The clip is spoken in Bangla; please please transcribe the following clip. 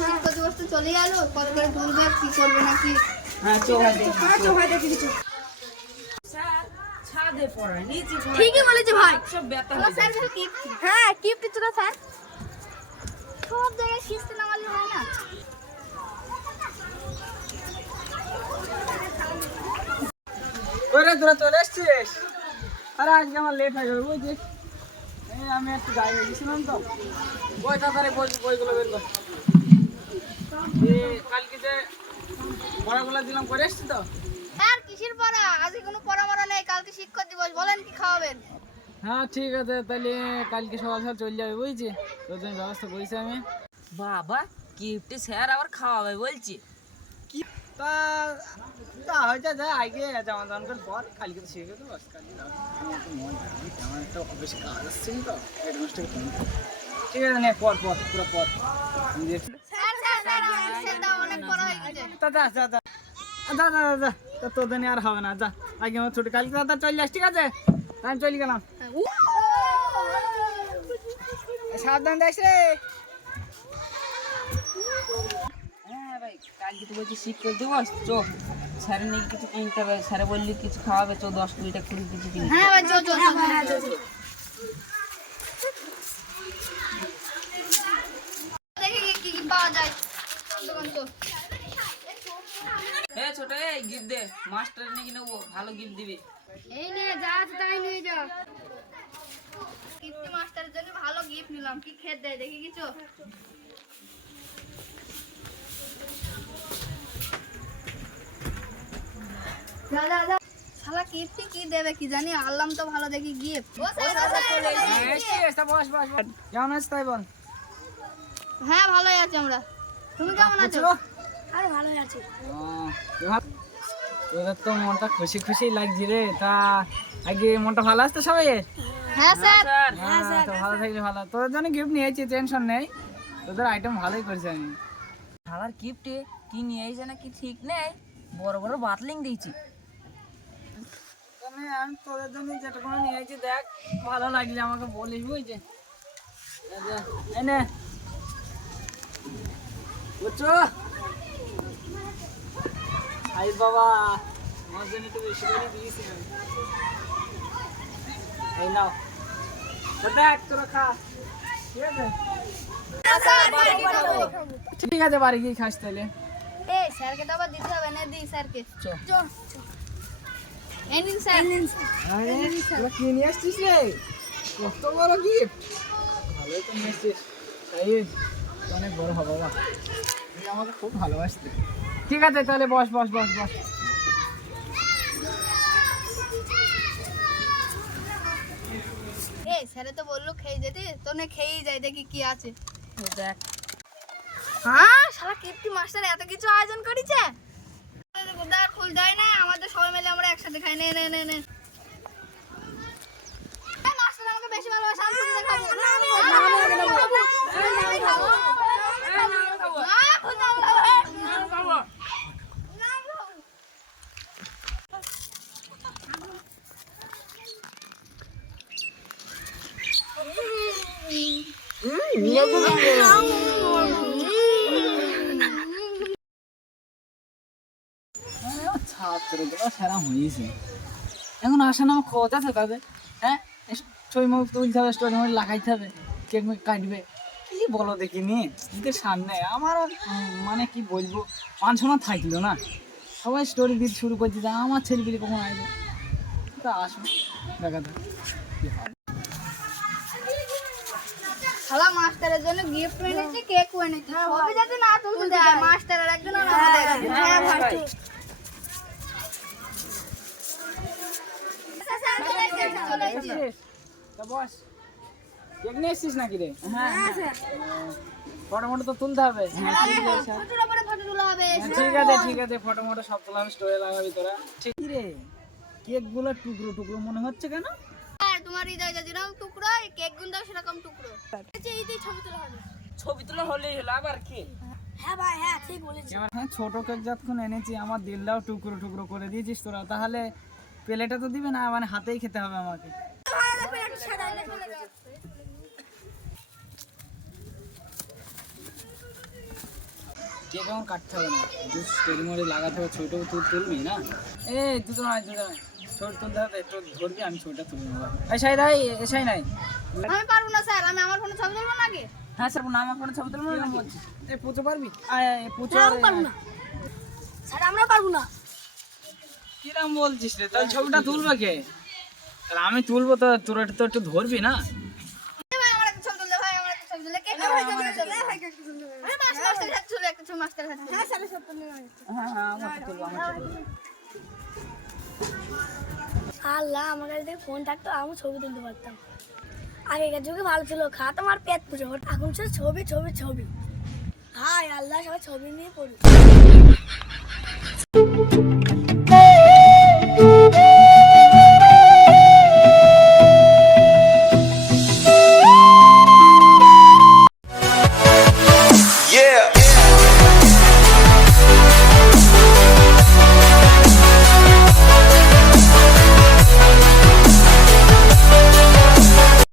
শিক্ষক দিবস তো চলে গেল, কত করে তুলবে, কি করবে নাকি? হ্যাঁ চো ভাই দেখি চো। স্যার ছাদে পড়ায় নিচে পড়ায়। ঠিকই বলেছে ভাই। সব ব্যথা আমার হয়ে স্যার যায়। শুধু কিপ, হ্যাঁ কিপ দিতে তো স্যার সব জায়গায় শিখতে না পারলে হয় না। ওরে তোরা চলে এসছিস? আরে আজকে আমার লেট হয়ে যাবে বুঝছিস, এই আমি একটু গাড়ি গেছিলাম তো, ওই তাড়াতাড়ি বইগুলো বের কর। কালকে যে পড়াগুলো দিলাম করে এসছি তো? স্যার কিসের পড়া? আজকে কোনো পড়া মরা নেই, কালকে শিক্ষক দিবস, বলেন কি খাওয়াবেন? হ্যাঁ ঠিক আছে, তাহলে কালকে সকাল সকাল চলে যাবে বুঝছি, তোর জন্য ব্যবস্থা করেছি আমি। বাবা গিফটে স্যার আবার খাওয়াবে বলছি। তা তা হয়তো যা আগে জামা দান করে পর, কালকে তো শিখে তো বাস কালকে আমার তো মন খারাপ, আমার একটা অফিসে কাজ আসছে তো অ্যাডভান্সটা কম। ঠিক আছে নে পর পুরো পর। স্যার স্যার স্যার আমার দাও, অনেক পড়া হয়ে গেছে। তা যা যা যা যা যা যা, তা তোদের নিয়ে আর হবে না, যা আগে আমার ছুটি, কালকে দাদা চলে যাস ঠিক আছে, আমি চলে গেলাম, সাবধান দেখ রে। হ্যাঁ ভাই কালকে তো বলছি শিক্ষক দিবস, চো স্যারের নাকি কিছু কিনতে হবে, স্যারে বললি কিছু খাওয়াবে, চো 10-20টা 20 কিছু কিনতে। হ্যাঁ ভাই চল চল চল, হ্যাঁ চল চল। দেখি কি কি পাওয়া যায় দোকান তো। এ ছোট এই গিফট দে, মাস্টার নাকি নেবো, ভালো গিফট দিবি। এই নিয়ে যা আছে তাই নিয়ে যা। কিপ্টি মাস্টারের জন্য ভালো গিফট নিলাম, কি খেত দেয় দেখি কিছু। যা যা যা, শালা কিপ্টি কি দেবে কি জানি, আনলাম তো ভালো দেখি গিফট। বস বস, কেমন আছিস তাই বল। হ্যাঁ ভালোই আছি আমরা, তুমি কেমন আছো? আরে ভালোই আছি। তোদের তো মনটা খুশি খুশি লাগছে রে, তা আগে মনটা ভালো আসতো সবাই? হ্যাঁ স্যার। হ্যাঁ তো ভালো থাকলে ভালো, তোদের জন্য গিফট নিয়েছি, টেনশন নেই, তোদের আইটেম ভালোই করেছি আমি। শালার গিফটে কি নিয়ে এসে না কি ঠিক নেই, বড় বড় বাতলিং দিয়েছি। আমি তোদের জন্য যেটা কোনো নিয়েছি, দেখ ভালো লাগলে আমাকে বলিস বুঝছি। এনে বুঝছো আই বাবা, আমার জন্য একটু বেশি করে দিয়েছি আমি, এই নাও তো দেখ তোরা খা, ঠিক আছে? ঠিক আছে বাড়ি গিয়ে খাস তাহলে। এই স্যারকে তো আবার দিতে হবে না, দি স্যারকে। চ। চল এই নিন স্যার। আরে তোরা কি নিয়ে আসছিস রে, কত বড় গিফট, ভালোই তো নিয়ে আসছিস, সাহিদ অনেক বড় হবে বাবা, তুই আমাকে খুব ভালোবাসতি। ঠিক আছে তাহলে বস বস বস বস। এই স্যারে তো বললো খেয়ে যেতে, তো না খেয়েই যাই, দেখি কি আছে। দেখ হ্যাঁ শালা কিপ্টি মাস্টার এত কিছু আয়োজন করেছে, গোদার খুল যায় না, আমাদের সবাই মিলে আমরা একসাথে খাই। নে নে নে নে, এই মাস্টার আমাকে বেশি ভালোবাসে, আমি খুঁজে খাবো। আমি খাবো। না, খুঁজে আমি খাবো। না, আমি খাবো। ছাত্রগুলো সেরা হয়েছে, এখন আসে না খোঁজ আছে তাদের, হ্যাঁ ছবি মুখ তুলতে হবে, স্টোরি মুখ লাগাইতে হবে, কেক মেক কাটবে, কি বলো দেখিনি ঈদের সামনে আমার মানে কি বলবো, মান সম্মান থাকলো না, সবাই স্টোরি দিতে শুরু করছে যে আমার ছেলেপিলি কখন আসবে, তা আসবে দেখা যাক। শালা মাস্টারের জন্য গিফট এনেছে, কেক এনেছে, সবই যাতে না তুলতে দেয়, মাস্টারের একজন আর আমাদের একজন। হ্যাঁ ভাই ঠিক। চলে এসেছি। তা বস, কেক নিয়ে এসছিস নাকি রে? হ্যাঁ স্যার। ফটো মটো তো তুলতে হবে। ফটোটা পরে ফটো তোলা হবে। ঠিক আছে ফটো মটো সব তোলা, আমি স্টোরে লাগাবি তোরা, ঠিক রে? কেক গুলো টুকরো টুকরো মনে হচ্ছে কেন? আর তোমার হৃদয় যেরকম টুকরো, এই কেক গুন্ডাও সেরকম টুকরো। এইতেই ছবি তোলা হবে। ছবি তোলা হলেই হলো, আবার কি? হ্যাঁ ভাই হ্যাঁ ঠিক বলেছিস। হ্যাঁ ছোট কেক যতক্ষণ এনেছি, আমার দিলটাও টুকরো টুকরো করে দিয়েছিস তোরা, তাহলে প্লেটে তো দিবে না, মানে হাতেই খেতে হবে আমাকে। কেক এখন কাটতে হবে না, স্টোরি মোডে লাগাতে হবে, ছবিটা তুলবি না? এই দুটো নয় ছবি তুলতে হবে, একটু ধরবি, আমি ছবিটা তুলে নেবো। এই সাই নাই, এসাই নাই। আমি পারবো না স্যার, আমি আমার ফোনে ছবি তুলবো নাকি? হ্যাঁ স্যার, আমার ফোনে ছবি তুলবো না বলছি। এই পুজো পারবি? আয় পুজো। স্যার আমরা পারবো না। কিরম বলছিস রে? তাহলে ছবিটা তুলবে কে? তাহলে আমি তুলবো, তো তোরা তো একটু ধরবি না? ভাই আমার একটা ছবি তুলতে, ভাই আমার একটা ছবি তুলতে, কে ভাই ছবি তুলতে? আরে মাস্টার সাথে ছবি, একটা ছবি মাস্টার সাথে। হ্যাঁ স্যার সব তুলবে। হ্যাঁ আমাকে তুলবো, আমাকে তুলবো। আল্লাহ, আমার কাছে থেকে ফোন থাকতো আমি ছবি তুলতে পারতাম। আগেকার যুগে ভালো ছিল, খাতাম আর পেট পুজো হতো। এখন সে ছবি ছবি ছবি। হায় আল্লাহ, সবাই ছবি নিয়ে পড়ি।